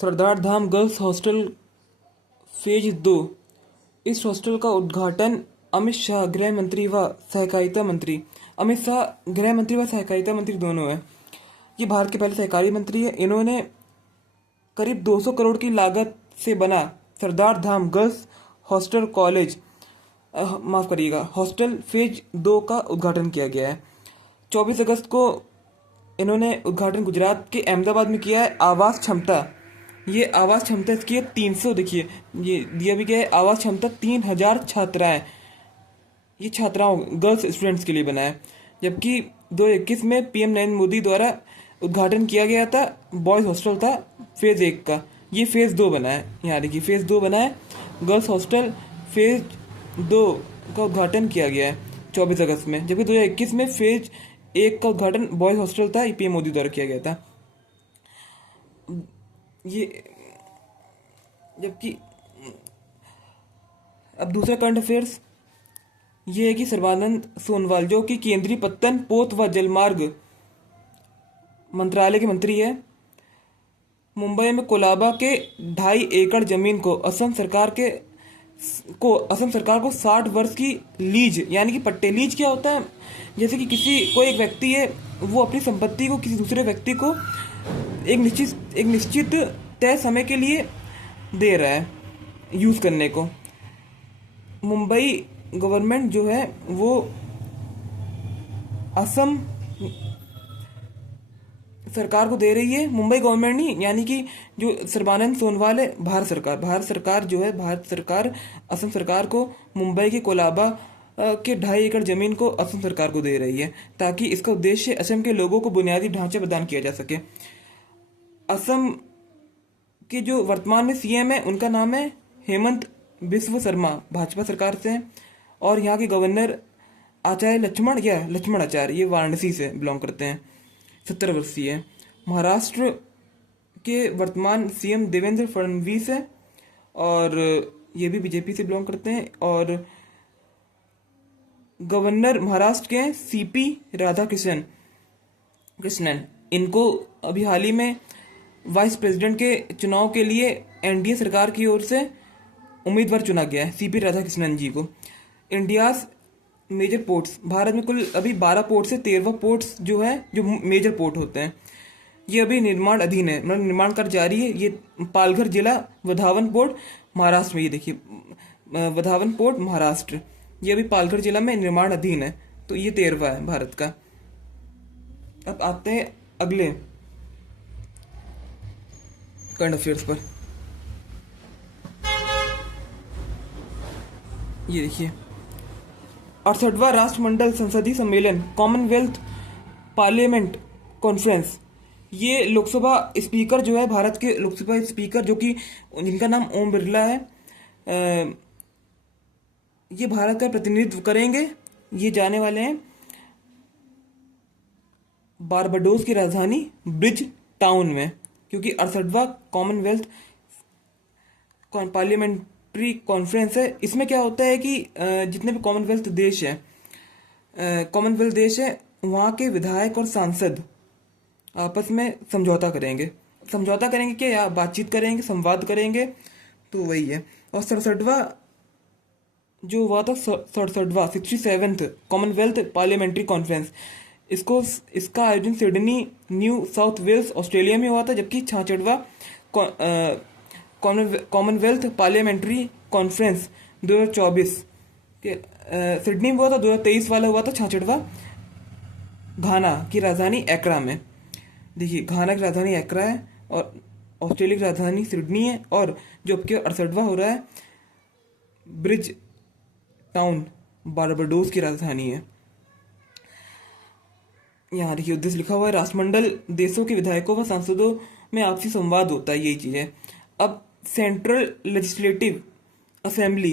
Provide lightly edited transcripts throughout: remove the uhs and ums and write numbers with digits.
सरदार धाम girls hostel phase 2। इस hostel का उद्घाटन अमित शाह गृह मंत्री व सहकारिता मंत्री। अमित शाह गृह मंत्री व सहकारिता मंत्री दोनों है। ये भारत के पहले सहकारी मंत्री है। इन्होंने करीब 200 करोड़ की लागत से बना सरदार धाम गर्ल्स हॉस्टल कॉलेज माफ करिएगा हॉस्टल फेज 2 का उद्घाटन किया गया है। 24 अगस्त को इन्होंने उद्घाटन गुजरात के अहमदाबाद में किया है। आवास क्षमता, ये आवास क्षमता इसकी है 300। देखिए ये दिया भी गया है, आवास क्षमता 3000 छात्राएं। ये छात्राओं गर्ल्स स्टूडेंट्स के लिए बना है। जबकि 2021 में पीएम नरेंद्र मोदी द्वारा उद्घाटन किया गया था, बॉयज़ हॉस्टल था फेज़ 1 का। ये फेज़ 2 बना है। यहाँ देखिए फेज़ 2 बना है, गर्ल्स हॉस्टल फेज़ 2 का उद्घाटन किया गया है 24 अगस्त में। जबकि 2021 में फेज़ 1 का उद्घाटन बॉयज़ हॉस्टल था, पीएम मोदी द्वारा किया गया था। ये जबकि अब दूसरा करंट अफेयर्स ये है कि सर्बानंद सोनोवाल जो कि केंद्रीय पत्तन पोत व जलमार्ग मंत्रालय के मंत्री है, मुंबई में कोलाबा के 2.5 एकड़ जमीन को असम सरकार को 60 वर्ष की लीज यानी कि पट्टे। लीज क्या होता है? जैसे कि कोई एक व्यक्ति है, वो अपनी संपत्ति को किसी दूसरे व्यक्ति को एक निश्चित तय समय के लिए दे रहा है यूज़ करने को। मुंबई गवर्नमेंट जो है वो असम सरकार को दे रही है। मुंबई गवर्नमेंट नहीं, यानी कि जो सर्बानंद सोनोवाल है, भारत सरकार असम सरकार को मुंबई के कोलाबा के 2.5 एकड़ जमीन को असम सरकार को दे रही है, ताकि इसका उद्देश्य असम के लोगों को बुनियादी ढांचा प्रदान किया जा सके। असम के जो वर्तमान में सीएम है उनका नाम है हेमंत बिस्व शर्मा, भाजपा सरकार से हैं। और यहाँ के गवर्नर आचार्य लक्ष्मण आचार्य, ये वाराणसी से बिलोंग करते हैं, 70 वर्षीय है। महाराष्ट्र के वर्तमान सीएम देवेंद्र फडणवीस है और ये भी बीजेपी से बिलोंग करते हैं। और गवर्नर महाराष्ट्र के सीपी राधाकृष्णन, इनको अभी हाल ही में वाइस प्रेसिडेंट के चुनाव के लिए एनडीए सरकार की ओर से उम्मीदवार चुना गया है, सीपी राधाकृष्णन जी को। इंडियाज मेजर पोर्ट्स, भारत में कुल अभी 12 पोर्ट से 13वां पोर्ट्स जो है, जो मेजर पोर्ट होते हैं, ये अभी निर्माण अधीन है, मतलब निर्माण कार्य जारी है। ये पालघर जिला वधावन पोर्ट महाराष्ट्र में, ये देखिए वधावन पोर्ट महाराष्ट्र, ये अभी पालघर जिला में निर्माण अधीन है। तो ये 13वां है भारत का। अब आते हैं अगले करंट अफेयर्स पर। ये देखिए 68वां राष्ट्रमंडल संसदीय सम्मेलन कॉमनवेल्थ पार्लियामेंट कॉन्फ्रेंस, ये लोकसभा स्पीकर जो है, भारत के लोकसभा स्पीकर जो कि जिनका नाम ओम बिरला है, ये भारत का प्रतिनिधित्व करेंगे। ये जाने वाले हैं बारबाडोस की राजधानी ब्रिज टाउन में, क्योंकि 68वां कॉमनवेल्थ पार्लियामेंट्री कॉन्फ्रेंस है। इसमें क्या होता है कि जितने भी कॉमनवेल्थ देश है वहाँ के विधायक और सांसद आपस में समझौता करेंगे क्या, या बातचीत करेंगे, संवाद करेंगे, तो वही है। और 67वां जो हुआ था 67th कॉमनवेल्थ पार्लियामेंट्री कॉन्फ्रेंस, इसका आयोजन Sydney New South Wales Australia में हुआ था। जबकि 66वां कॉमनवेल्थ पार्लियामेंट्री कॉन्फ्रेंस 2024 के सिडनी में हुआ था। 2023 वाला हुआ था 66वां घाना की राजधानी एक्रा में। देखिए घाना की राजधानी एक्रा है और ऑस्ट्रेलिया की राजधानी सिडनी है। और जो अब के 68वां हो रहा है ब्रिज टाउन बारबाडोस की राजधानी है। यहाँ देखिए उद्देश्य लिखा हुआ है, राष्ट्रमंडल देशों के विधायकों व सांसदों में आपसी संवाद होता है, यही चीज़ है। अब सेंट्रल लेजिस्लेटिव असेंबली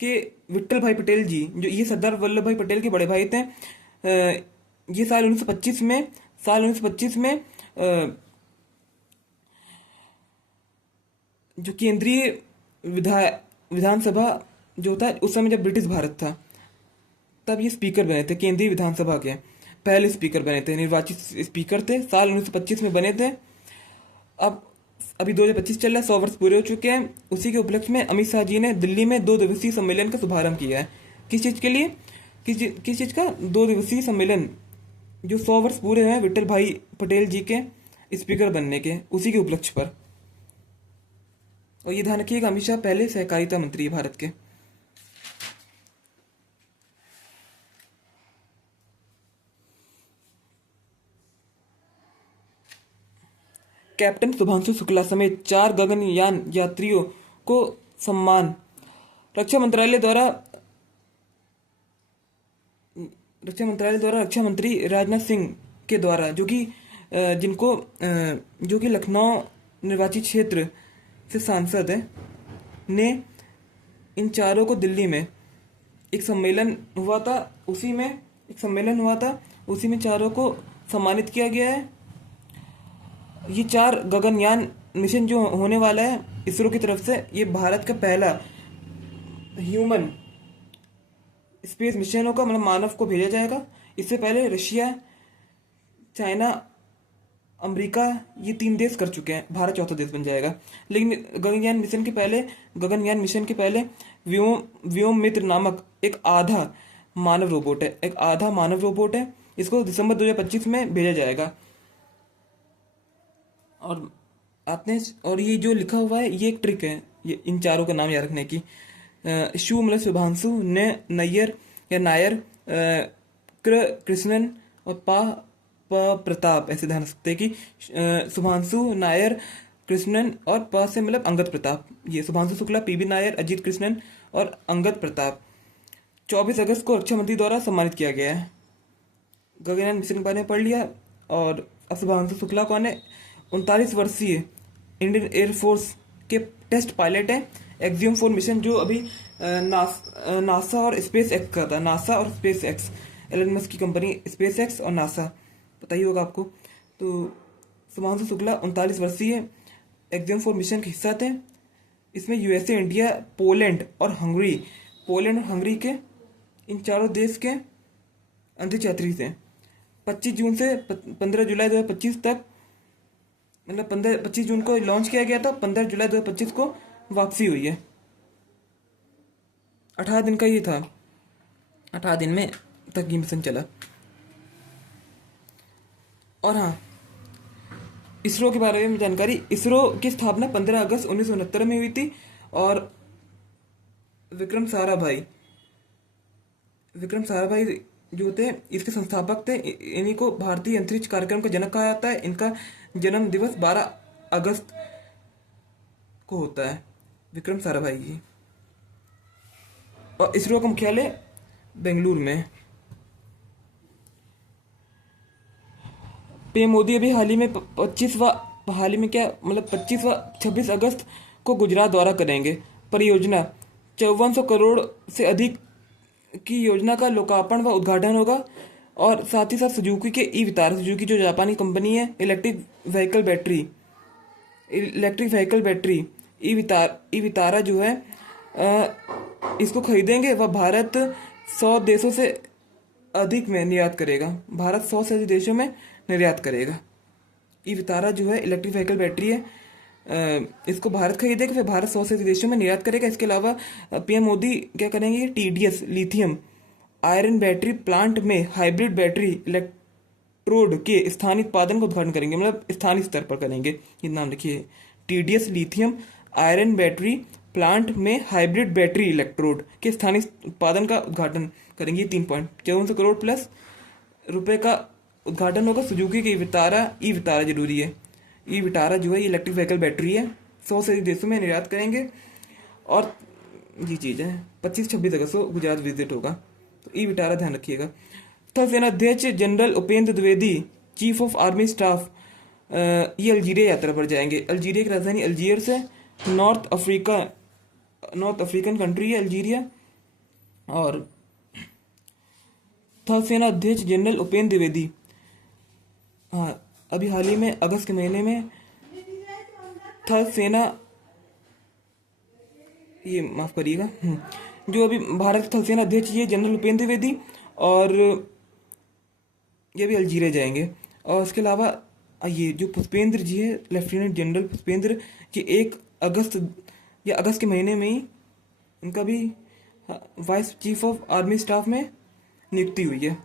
के विट्ठल भाई पटेल जी, जो ये सरदार वल्लभ भाई पटेल के बड़े भाई थे, ये साल 1925 में जो केंद्रीय विधानसभा जो होता है, उस समय जब ब्रिटिश भारत था तब ये स्पीकर बने थे केंद्रीय विधानसभा के, पहले स्पीकर बने थे, निर्वाचित स्पीकर थे, साल 1925 में बने थे। अब अभी 2025 चल रहा है, 100 वर्ष पूरे हो चुके हैं। उसी के उपलक्ष्य में अमित शाह जी ने दिल्ली में 2 दिवसीय सम्मेलन का शुभारंभ किया है। किस चीज़ के लिए? किस चीज़ का? 2 दिवसीय सम्मेलन, जो 100 वर्ष पूरे हुए हैं विठल भाई पटेल जी के स्पीकर बनने के, उसी के उपलक्ष्य पर। और ये ध्यान रखिएगा, अमित शाह पहले सहकारिता मंत्री है भारत के। कैप्टन शुभांशु शुक्ला समेत 4 गगनयान यात्रियों को सम्मान। रक्षा मंत्रालय द्वारा रक्षा मंत्री राजनाथ सिंह के द्वारा, जो कि लखनऊ निर्वाचित क्षेत्र से सांसद है, ने इन चारों को दिल्ली में एक सम्मेलन हुआ था, उसी में चारों को सम्मानित किया गया है। ये 4 गगनयान मिशन जो होने वाला है इसरो की तरफ से, ये भारत का पहला ह्यूमन स्पेस मिशन होगा, मतलब मानव को भेजा जाएगा। इससे पहले रशिया, चाइना, अमेरिका, ये 3 देश कर चुके हैं, भारत चौथा देश बन जाएगा। लेकिन गगनयान मिशन के पहले व्योम मित्र नामक एक आधा मानव रोबोट है। इसको दिसंबर 2025 में भेजा जाएगा। और ये जो लिखा हुआ है ये एक ट्रिक है, ये इन चारों का नाम याद रखने की। शु मतलब शुभांशु, नायर या नायर, कृष्णन और प्रताप, ऐसे ध्यान सकते हैं कि शुभांशु, नायर, कृष्णन और प से मतलब अंगद प्रताप। ये शुभांशु शुक्ला, पीबी नायर, अजीत कृष्णन और अंगद प्रताप 24 अगस्त को रक्षा मंत्री द्वारा सम्मानित किया गया है। गगनयान मिशन के बारे में पढ़ लिया। और अब शुभांशु शुक्ला कौन है? 39 वर्षीय इंडियन एयरफोर्स के टेस्ट पायलट हैं। एक्सियम 4 मिशन जो अभी नासा और स्पेस एक्स का था, नासा और स्पेस एक्स, एलन मस्क की कंपनी स्पेस एक्स और नासा, पता ही होगा आपको। तो शुभांशु शुक्ला 39 वर्षीय एक्सियम 4 मिशन के हिस्सा थे। इसमें यूएसए, इंडिया, पोलैंड और हंगरी के इन चारों देश के अंतरिक्ष यात्री थे। 25 जून से 15 जुलाई 2025 तक, मतलब 25 जून को लॉन्च किया गया था, 15 जुलाई 2025 को वापसी हुई है। 18 दिन का ये था, 18 दिन में तक ये मिशन चला। और हाँ, इसरो के बारे में जानकारी। इसरो की स्थापना 15 अगस्त 1969 में हुई थी। और विक्रम साराभाई जो थे इसके संस्थापक थे। इन्हीं को भारतीय अंतरिक्ष कार्यक्रम का जनक कहा जाता है। इनका जन्म दिवस 12 अगस्त को होता है, विक्रम साराभाई जी। और इसरो का मुख्यालय बेंगलुरु में। पीएम मोदी अभी हाल ही में 26 अगस्त को गुजरात दौरा करेंगे। परियोजना 5400 करोड़ से अधिक की योजना का लोकार्पण व उद्घाटन होगा। और साथ ही साथ सुजुकी के सुजुकी जो जापानी कंपनी है, इलेक्ट्रिक व्हीकल बैटरी ई वितारा जो है इसको खरीदेंगे। वह भारत 100 देशों से अधिक में निर्यात करेगा। भारत 100 से अधिक देशों में निर्यात करेगा। ई वितारा जो है इलेक्ट्रिक व्हीकल बैटरी है, इसको भारत खरीदेगा, फिर भारत 100 से अधिक देशों में निर्यात करेगा। इसके अलावा पीएम मोदी क्या करेंगे? TDS lithium iron battery plant में हाइब्रिड बैटरी इलेक्ट्रोड के स्थानीय उत्पादन का उद्घाटन करेंगे, मतलब स्थानीय स्तर पर करेंगे। ये नाम लिखिए, TDS lithium iron battery plant में हाइब्रिड बैटरी इलेक्ट्रोड के स्थानीय उत्पादन का उद्घाटन करेंगे। 3.54 करोड़ प्लस रुपए का उद्घाटन होगा। सुजुकी की ई वितारा जरूरी है। ई विटारा जो है ये इलेक्ट्रिक व्हीकल बैटरी है, 100 से अधिक देशों में निर्यात करेंगे। और ये चीज़ है 25-26 अगस्त को गुजरात विजिट होगा, तो ई विटारा ध्यान रखिएगा। थल सेनाध्यक्ष general Upendra Dwivedi, chief of army staff, ये अल्जीरिया यात्रा पर जाएंगे। अल्जीरिया की राजधानी अल्जीयर्स है, नॉर्थ अफ्रीकन कंट्री है अल्जीरिया। और थल सेना अध्यक्ष जनरल उपेंद्र द्विवेदी, हाँ, अभी हाल ही में अगस्त के महीने में थल सेना, ये माफ करिएगा, जो अभी भारत थल सेना अध्यक्ष ये जनरल उपेंद्र द्विवेदी, और ये भी अल्जीरिया जाएंगे। और इसके अलावा ये जो पुष्पेंद्र जी है, लेफ्टिनेंट जनरल पुष्पेंद्र, ये 1 अगस्त या अगस्त के महीने में ही इनका भी vice chief of army staff में नियुक्ति हुई है,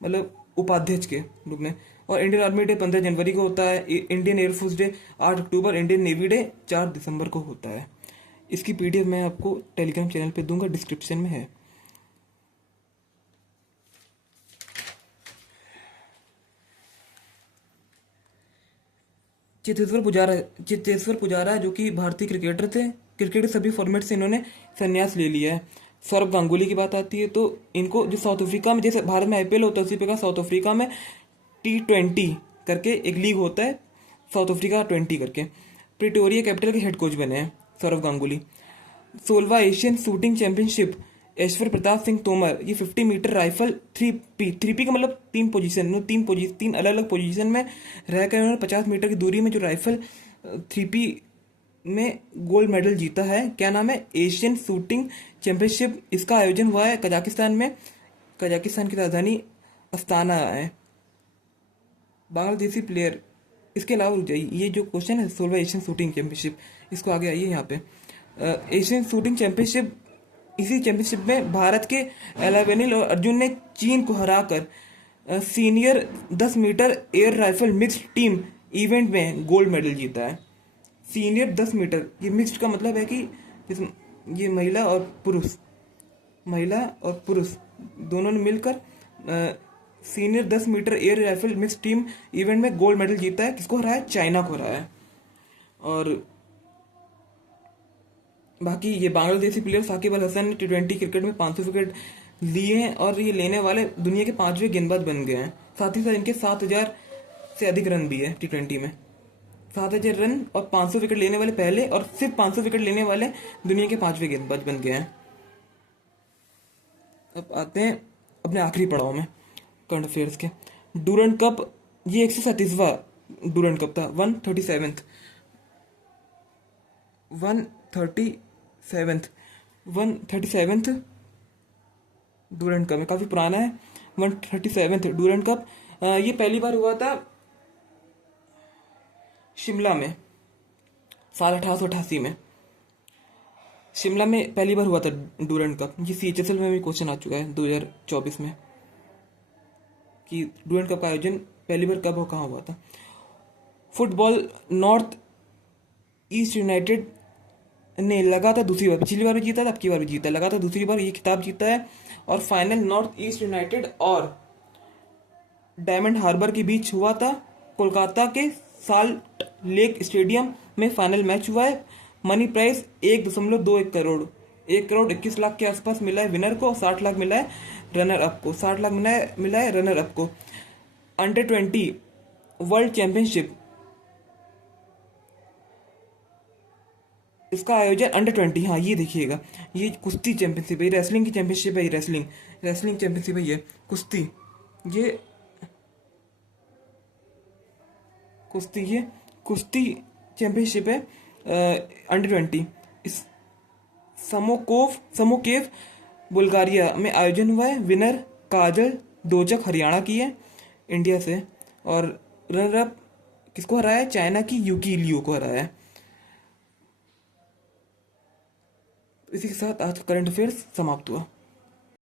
मतलब उपाध्यक्ष के रूप में। और इंडियन आर्मी डे 15 जनवरी को होता है, इंडियन एयरफोर्स डे 8 अक्टूबर, इंडियन नेवी डे 4 दिसंबर को होता है। इसकी पीडीएफ मैं आपको टेलीग्राम चैनल पे दूंगा, डिस्क्रिप्शन में है। चेतेश्वर पुजारा जो कि भारतीय क्रिकेटर थे, क्रिकेट के सभी फॉर्मेट से इन्होंने संन्यास ले लिया है। सौरभ गांगुली की बात आती है तो इनको जो साउथ अफ्रीका में, जैसे भारत में आईपीएल होता है उसी प्रकार साउथ अफ्रीका में T20 करके एक लीग होता है, साउथ अफ्रीका 20 करके। प्रिटोरिया कैपिटल के हेड कोच बने हैं सौरभ गांगुली। 16वां Asian shooting championship Aishwary Pratap Singh Tomar, ये 50 मीटर राइफल 3P का मतलब 3 अलग अलग पोजीशन में रहकर उन्होंने 50 मीटर की दूरी में जो राइफल 3P में गोल्ड मेडल जीता है। क्या नाम है? Asian shooting championship. इसका आयोजन हुआ है कजाकिस्तान में, कजाकिस्तान की राजधानी अस्ताना है। बांग्लादेशी प्लेयर, इसके अलावा रुक जाइए, ये जो क्वेश्चन है 16वां एशियन शूटिंग चैंपियनशिप, इसको आगे आइए यहाँ पे। एशियन शूटिंग चैंपियनशिप, इसी चैंपियनशिप में भारत के एलावेनिल और अर्जुन ने चीन को हराकर senior 10 metre air rifle mixed team event में गोल्ड मेडल जीता है। सीनियर 10 मीटर, ये मिक्स्ड का मतलब है कि ये महिला और पुरुष दोनों ने मिलकर senior 10 metre air rifle mix team event में गोल्ड मेडल जीता है। किसको हराया? चाइना को हराया है। और बाकी ये बांग्लादेशी प्लेयर साकिब अल हसन ने T20 क्रिकेट में 500 विकेट लिए हैं और ये लेने वाले दुनिया के 5वें गेंदबाज बन गए हैं। साथ ही साथ इनके 7000 से अधिक रन भी है T20 में। 7000 रन और 500 विकेट लेने वाले पहले, और सिर्फ 500 विकेट लेने वाले दुनिया के 5वें गेंदबाज बन गए हैं। अब आते हैं अपने आखिरी पड़ाव में, करंट अफेयर्स के। डूरंट कप, ये 137वां डूरंट कप था, 137th डूरंट कप, काफी पुराना है। 137th डूरंट कप, ये पहली बार हुआ था शिमला में, साल 1888 में शिमला में पहली बार हुआ था डूरंट कप। ये CHSL में भी क्वेश्चन आ चुका है 2024 में कि डूरंट कप का आयोजन पहली बार कब और कहाँ हुआ था। फुटबॉल, नॉर्थ ईस्ट यूनाइटेड ने लगातार दूसरी बार, पिछली बार भी जीता था, अब की बार भी जीता, लगातार दूसरी बार ये खिताब जीता है। और फाइनल नॉर्थ ईस्ट यूनाइटेड और डायमंड हार्बर के बीच हुआ था, कोलकाता के साल्ट लेक स्टेडियम में फाइनल मैच हुआ है। मनी प्राइस 1.21 करोड़, 1,21,00,000 के आसपास मिला है विनर को, 60 लाख मिला है रनर अप को, 60 लाख मिला है रनर अप को। अंडर 20 वर्ल्ड चैंपियनशिप, इसका आयोजन अंडर 20, हाँ ये देखिएगा, ये कुश्ती चैंपियनशिप है, रेसलिंग की चैंपियनशिप है, ये रेसलिंग चैंपियनशिप है, ये कुश्ती, ये कुश्ती चैंपियनशिप है अंडर 20। इस समोकेव बुल्गारिया में आयोजन हुआ है। विनर काजल दोजक हरियाणा की है, इंडिया से। और रनर अप किसको हराया है? चाइना की यूकी लियू को हराया है। इसी के साथ आज करंट अफेयर्स समाप्त हुआ।